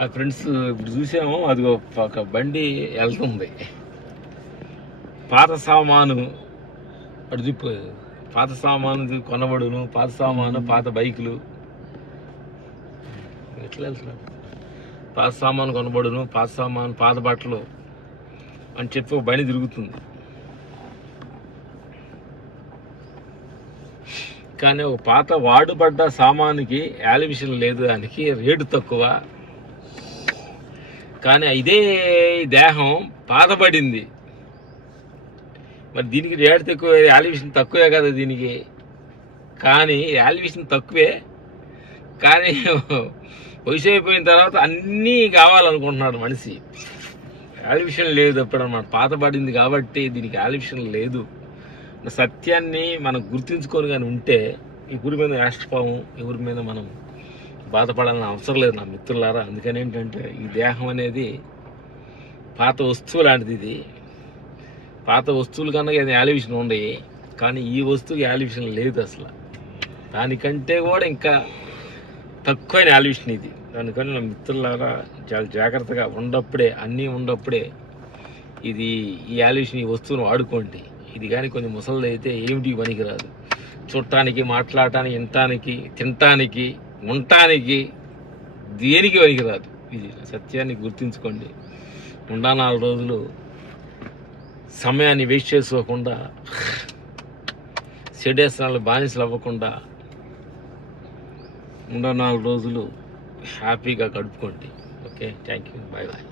ఆ ఫ్రెండ్స్ ఇప్పుడు చూసాము, అది ఒక బండి వెళ్తుంది. పాత సామాను అటు దిప్పు, పాత సామాను కొనబడును, పాత సామాను, పాత బైకులు ఎట్లా వెళ్తున్నాడు. పాత సామాను కొనబడును, పాత సామాను, పాత బట్టలు అని చెప్పి ఒక బండి తిరుగుతుంది. కానీ ఒక పాత వాడుపడ్డ సామానుకి వాల్యుయేషన్ లేదు, దానికి రేటు తక్కువ. కానీ ఇదే దేహం పాతబడింది, మరి దీనికి రేటు తక్కువ, వాల్యుయేషన్ తక్కువే కదా దీనికి. కానీ వాల్యుయేషన్ తక్కువే, కానీ వయసు అయిపోయిన తర్వాత అన్నీ కావాలనుకుంటున్నాడు మనిషి. వాల్యుయేషన్ లేదు అప్పుడన్నమాట. పాతబడింది కాబట్టి దీనికి వాల్యుయేషన్ లేదు. సత్యాన్ని మనం గుర్తించుకొని కానీ ఉంటే ఎవరి మీద రాష్ట్రపాము, ఎవరి మీద మనం బాధపడాలని అవసరం లేదు నా మిత్రులారా. అందుకని ఏంటంటే ఈ దేహం అనేది పాత వస్తువు లాంటిది. ఇది పాత వస్తువులు కన్నా ఏదైనా వాల్యుయేషన్ ఉండయి, కానీ ఈ వస్తువుకి వాల్యుయేషన్ లేదు అసలు. దానికంటే కూడా ఇంకా తక్కువైన వాల్యుయేషన్ ఇది. దానికని నా మిత్రులారా చాలా జాగ్రత్తగా ఉండప్పుడే, అన్నీ ఉండప్పుడే ఇది ఈ వాల్యుయేషన్, ఈ వస్తువును వాడుకోండి. ఇది కానీ కొంచెం ముసలిది అయితే ఏమిటి పనికిరాదు. చూడటానికి, మాట్లాడటానికి, వినటానికి, తినటానికి, ఉండటానికి దేనికి పనికిరాదు. ఇది సత్యాన్ని గుర్తించుకోండి. 4 రోజులు సమయాన్ని వేస్ట్ చేసుకోకుండా, చెడేసనాలు బానిసలు అవ్వకుండా 4 రోజులు హ్యాపీగా గడుపుకోండి. Okay, thank you, bye bye.